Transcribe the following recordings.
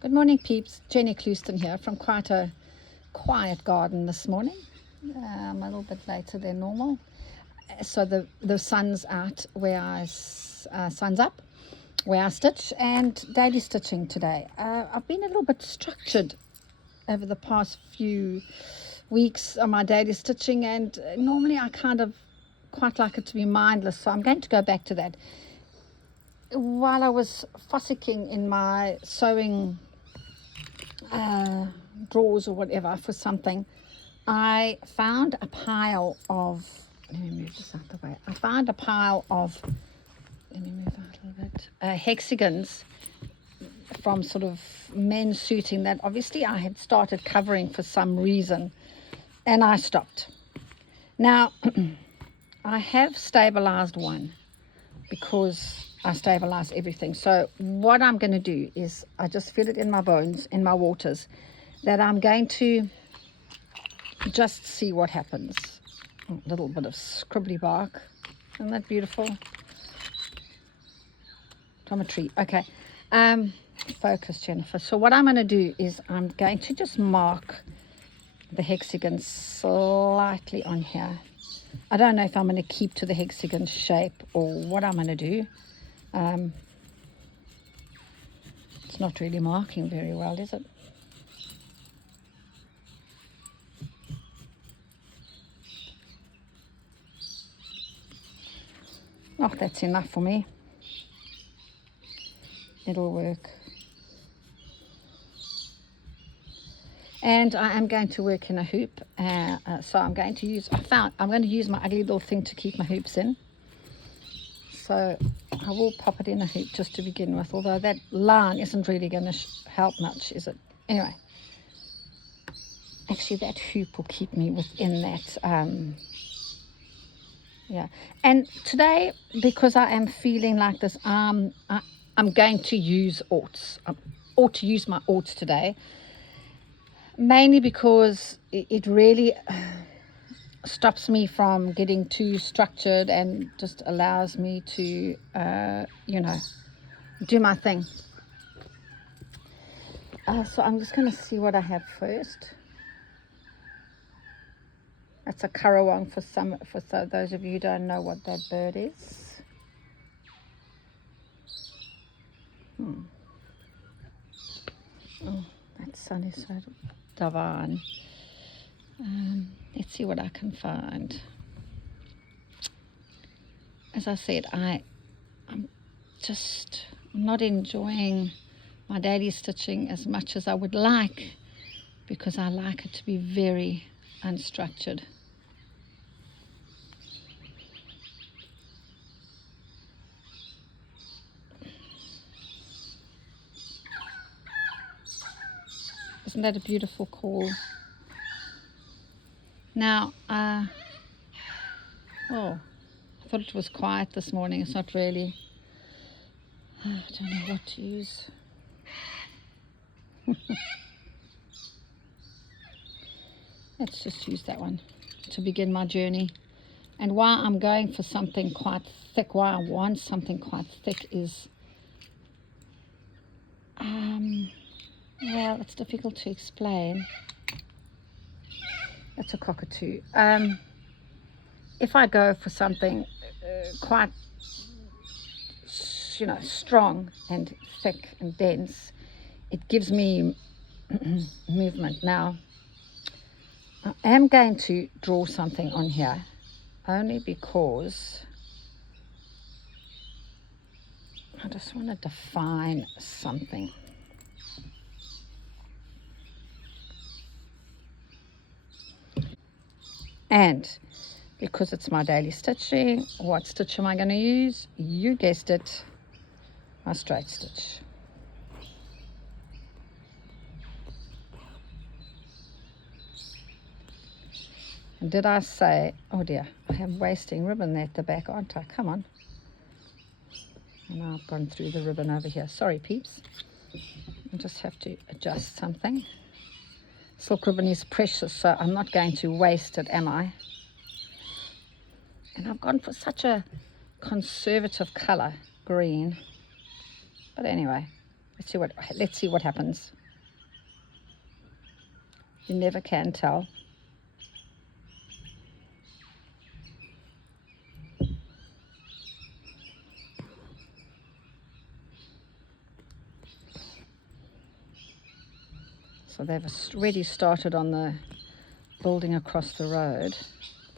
Good morning, peeps. Jenny Clouston here from quite a quiet garden this morning. I'm a little bit later than normal. So the sun's out where sun's up where I stitch, and daily stitching today. I've been a little bit structured over the past few weeks on my daily stitching, and normally I kind of quite like it to be mindless, so I'm going to go back to that. While I was fussicking in my sewing drawers or whatever for something, I found a pile of, let me move this out the way, I found a pile of, let me move out a little bit, hexagons from sort of men's suiting that obviously I had started covering for some reason, and I stopped. Now, I have stabilized one because I stabilize everything. So what I'm going to do is I just feel it in my bones, in my waters, that I'm going to just see what happens. A little bit of scribbly bark. Isn't that beautiful? From a tree. Okay. Focus, Jennifer. So what I'm going to do is I'm going to just mark the hexagon slightly on here. I don't know if I'm going to keep to the hexagon shape or what I'm going to do. It's not really marking very well, is it? Oh, that's enough for me. It'll work. And I am going to work in a hoop. So I'm going to use, I'm going to use my ugly little thing to keep my hoops in. So I will pop it in a hoop just to begin with, although that line isn't really going to help much, is it? Anyway, actually that hoop will keep me within that. Yeah. And today, because I am feeling like this, I'm going to use orts. I ought to use my orts today, mainly because it really stops me from getting too structured and just allows me to, do my thing. So I'm just going to see what I have first. That's a currawong for those of you who don't know what that bird is. Oh, that sun is so divine. Let's see what I can find. As I said, I'm not enjoying my daily stitching as much as I would like, because I like it to be very unstructured. Isn't that a beautiful call? Now, I thought it was quiet this morning. It's not really. I don't know what to use. Let's just use that one to begin my journey. And why I'm going for something quite thick, why I want something quite thick is, well, it's difficult to explain. That's a cockatoo. If I go for something quite, strong and thick and dense, it gives me movement. Now, I am going to draw something on here, only because I just want to define something. And because it's my daily stitching, what stitch am I going to use? You guessed it, my straight stitch. And did I say, oh dear, I have wasting ribbon there at the back, aren't I? Come on. And I've gone through the ribbon over here. Sorry, peeps. I just have to adjust something. Silk ribbon is precious, so I'm not going to waste it, am I? And I've gone for such a conservative color, green. But anyway, let's see what happens. You never can tell. So they've already started on the building across the road,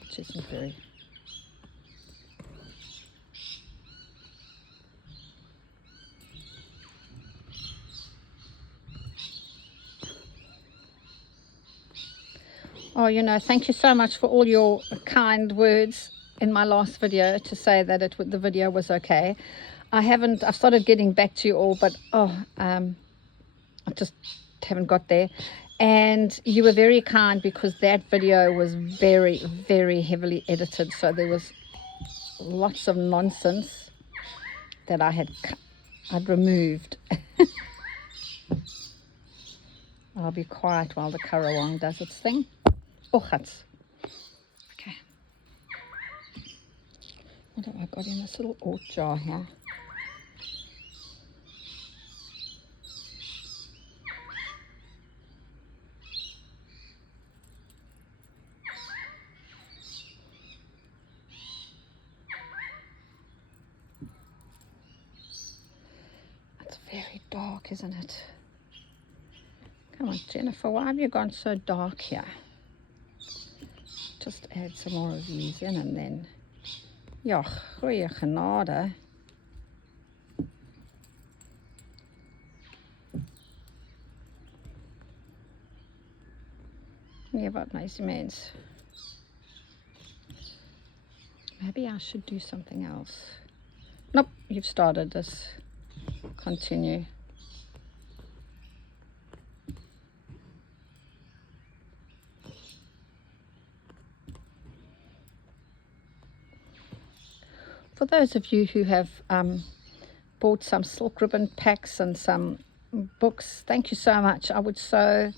which isn't very... Oh, you know, thank you so much for all your kind words in my last video to say that the video was okay. I've started getting back to you all, but I just haven't got there. And you were very kind, because that video was very, very heavily edited. So there was lots of nonsense that I'd removed. I'll be quiet while the currawong does its thing. Oh, huts. Okay. What have I got in this little oat jar here? It's very dark, isn't it? Come on, Jennifer, why have you gone so dark here? Just add some more of these in, and then... Ja, goeie genade. Yeah, wat nice mens. Maybe I should do something else. Nope, you've started this. Continue. For those of you who have bought some silk ribbon packs and some books, thank you so much. I would so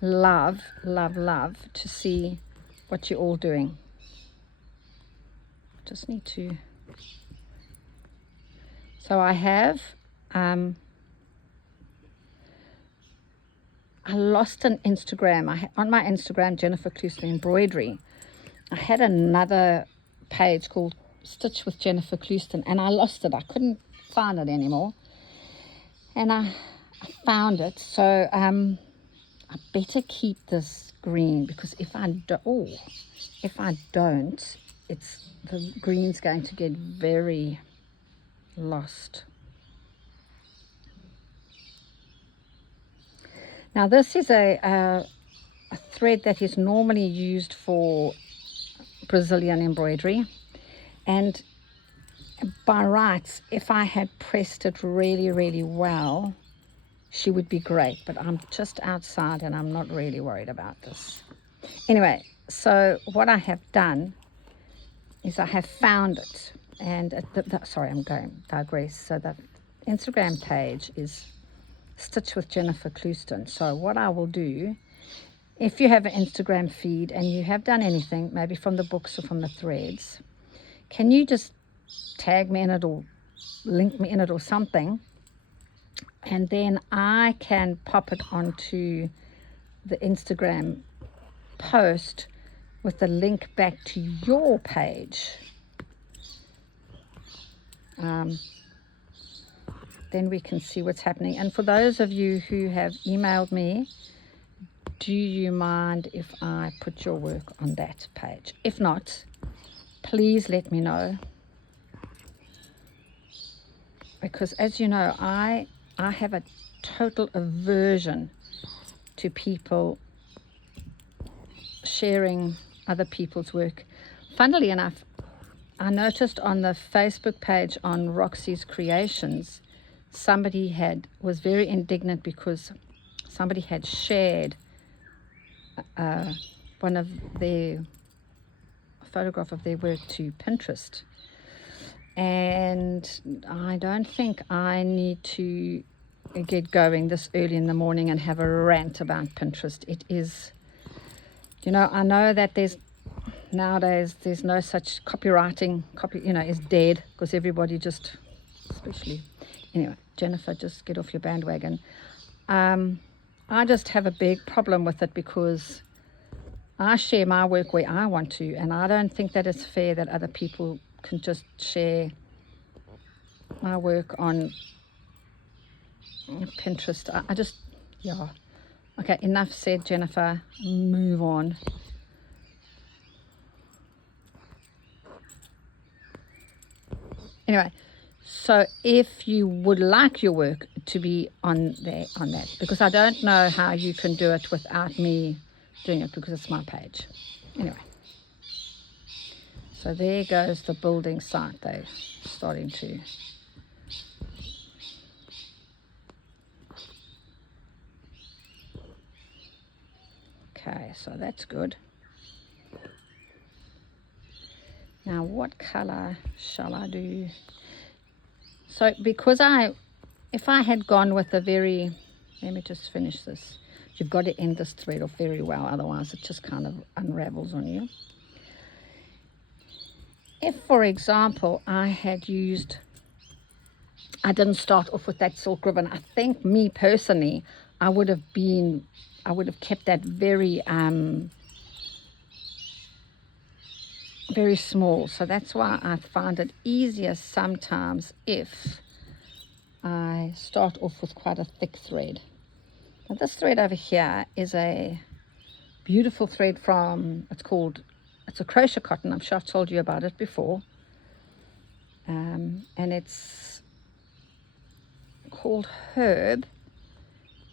love, love, love to see what you're all doing. Just need to... So I have... I lost an Instagram. On my Instagram, Jennifer Klooston Embroidery, I had another page called Stitch with Jennifer Klooston, and I lost it. I couldn't find it anymore, and I found it. So I better keep this green, because if I don't, the green's going to get very lost. Now this is a thread that is normally used for Brazilian embroidery. And by rights, if I had pressed it really, really well, she would be great. But I'm just outside and I'm not really worried about this. Anyway, so what I have done is I have found it. And sorry, I'm going digress. So the Instagram page is Stitch with Jennifer Klooston. So what I will do, if you have an Instagram feed and you have done anything, maybe from the books or from the threads, can you just tag me in it or link me in it or something, and then I can pop it onto the Instagram post with the link back to your page. Then we can see what's happening. And for those of you who have emailed me, do you mind if I put your work on that page? If not, please let me know, because as you know, I have a total aversion to people sharing other people's work. Funnily enough, I noticed on the Facebook page on Roxy's Creations, somebody was very indignant because somebody had shared one of their photograph of their work to Pinterest, and I don't think I need to get going this early in the morning and have a rant about Pinterest. It is, you know, I know that nowadays there's no such copywriting, is dead, because everybody just, especially Anyway, Jennifer, just get off your bandwagon. I just have a big problem with it because I share my work where I want to, and I don't think that it's fair that other people can just share my work on Pinterest. I just, yeah. Okay, enough said, Jennifer. Move on. Anyway, so if you would like your work to be on there, on that, because I don't know how you can do it without me doing it, because it's my page. Anyway, so there goes the building site. They're starting to. Okay, so that's good. Now, what color shall I do? So because if I had gone with a very, let me just finish this. You've got to end this thread off very well, otherwise it just kind of unravels on you. If, for example, I didn't start off with that silk ribbon, I think me personally, I would have kept that very, very small. So that's why I find it easier sometimes if I start off with quite a thick thread. Now this thread over here is a beautiful thread from, it's a crochet cotton. I'm sure I've told you about it before. And it's called Herb,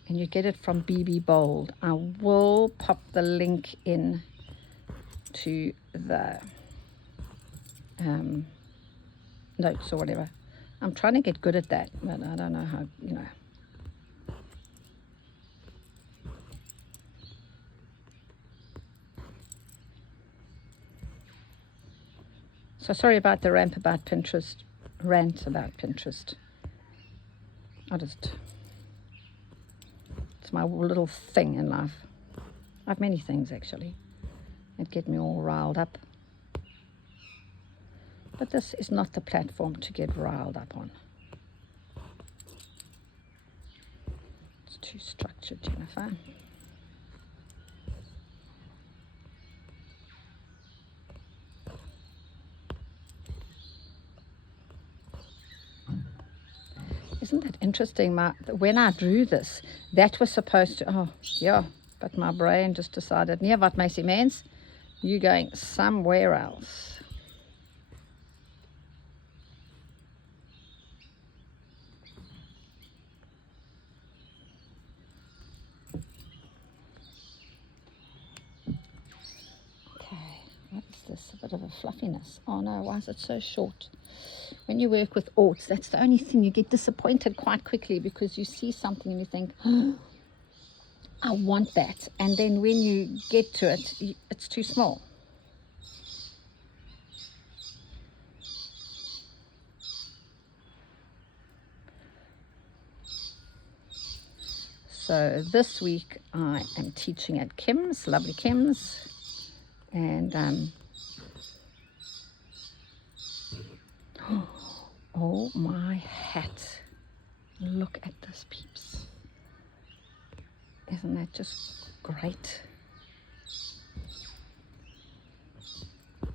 and you get it from BB Bold. I will pop the link in to the notes or whatever. I'm trying to get good at that, but I don't know how, you know. So sorry about the rant about Pinterest. It's my little thing in life. I have many things actually that get me all riled up. But this is not the platform to get riled up on. It's too structured, Jennifer. Isn't that interesting? When I drew this, that was supposed to, oh, yeah, but my brain just decided, nee, wat meisie mens, you're going somewhere else. Okay, what is this? A bit of a fluffiness. Oh no, why is it so short? When you work with orts, that's the only thing. You get disappointed quite quickly because you see something and you think, oh, I want that. And then when you get to it, it's too small. So this week I am teaching at Kim's, lovely Kim's. And oh my hat, look at this, peeps. Isn't that just great? Oh,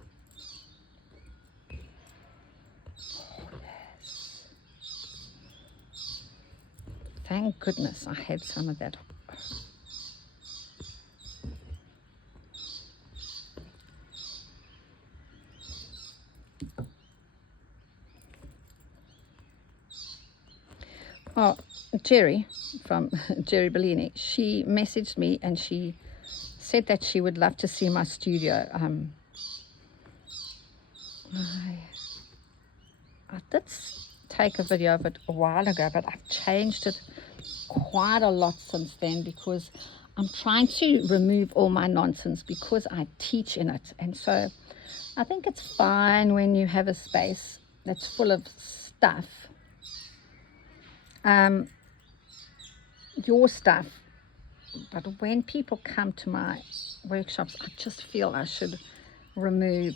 yes. Thank goodness I had some of that. Oh, Jerry from Jerry Bellini, she messaged me and she said that she would love to see my studio. I did take a video of it a while ago, but I've changed it quite a lot since then because I'm trying to remove all my nonsense because I teach in it. And so I think it's fine when you have a space that's full of stuff. Your stuff, but when people come to my workshops, I just feel I should remove.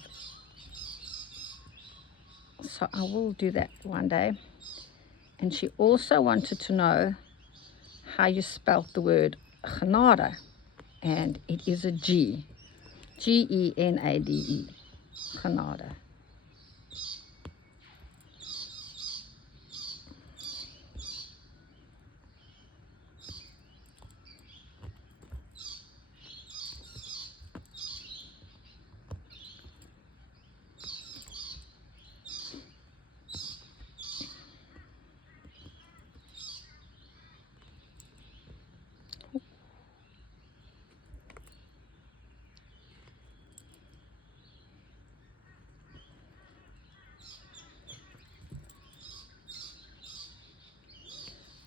So I will do that one day. And she also wanted to know how you spelt the word genade. And it is a G. G-E-N-A-D-E. Genade.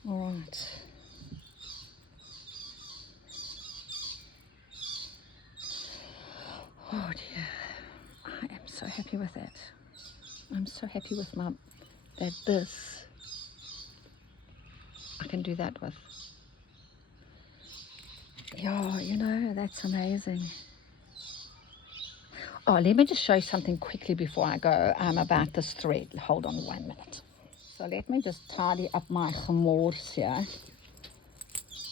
All right. Oh dear, I am so happy with that. I'm so happy with that this, I can do that with. Yeah, you know, that's amazing. Oh, let me just show you something quickly before I go about this thread. Hold on 1 minute. So let me just tidy up my gemors here.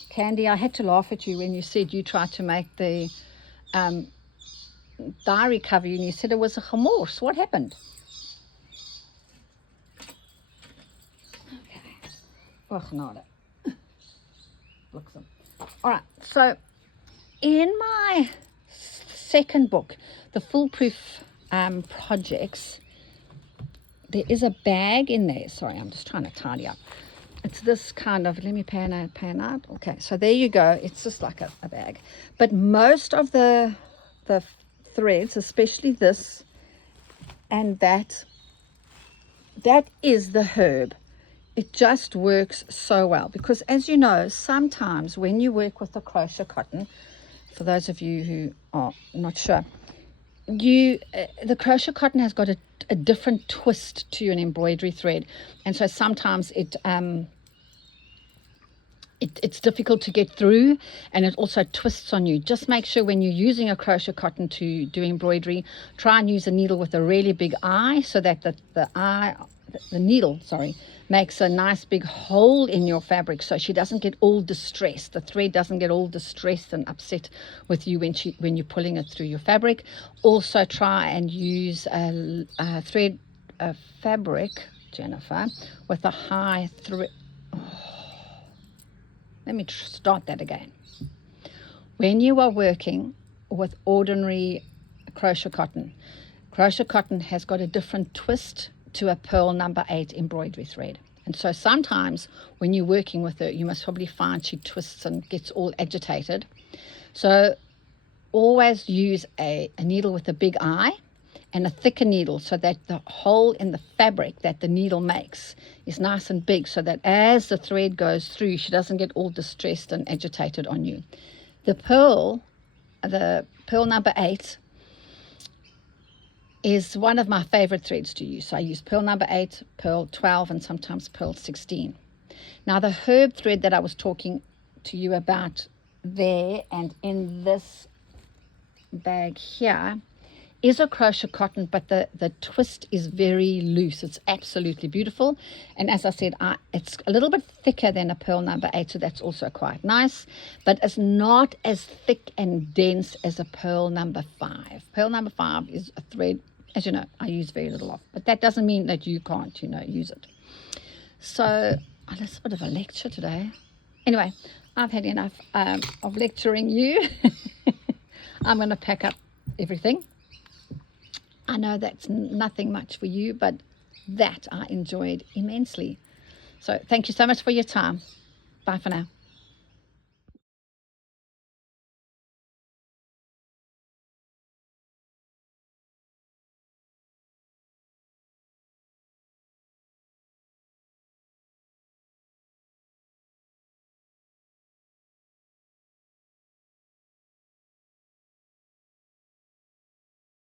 Candy, I had to laugh at you when you said you tried to make the diary cover and you said it was a gemors. What happened? Okay. Oh, genade. All right, so in my second book, the Foolproof Projects, there is a bag in there. Sorry, I'm just trying to tidy up. It's this kind of, let me pan out. Okay, so there you go. It's just like a bag. But most of the threads, especially this and that is the herb. It just works so well because, as you know, sometimes when you work with the crochet cotton, for those of you who are not sure, the crochet cotton has got a different twist to an embroidery thread, and so sometimes it's difficult to get through, and it also twists on you. Just make sure when you're using a crochet cotton to do embroidery, try and use a needle with a really big eye so that the needle makes a nice big hole in your fabric so she doesn't get all distressed. The thread doesn't get all distressed and upset with you when you're pulling it through your fabric. Also try and use a fabric, Jennifer, with a high thread. Let me start that again. When you are working with ordinary crochet cotton has got a different twist to a pearl number 8 embroidery thread. And so sometimes when you're working with her, you must probably find she twists and gets all agitated. So always use a needle with a big eye and a thicker needle so that the hole in the fabric that the needle makes is nice and big so that as the thread goes through, she doesn't get all distressed and agitated on you. The pearl number 8 is one of my favorite threads to use. So I use pearl number 8, pearl 12, and sometimes pearl 16. Now the herb thread that I was talking to you about there and in this bag here is a crochet cotton, but the twist is very loose. It's absolutely beautiful. And as I said, it's a little bit thicker than a pearl number 8, so that's also quite nice. But it's not as thick and dense as a pearl number 5. Pearl number 5 is a thread, as you know, I use very little of. But that doesn't mean that you can't, use it. So, that's a bit of a lecture today. Anyway, I've had enough of lecturing you. I'm going to pack up everything. I know that's nothing much for you, but that I enjoyed immensely. So thank you so much for your time. Bye for now.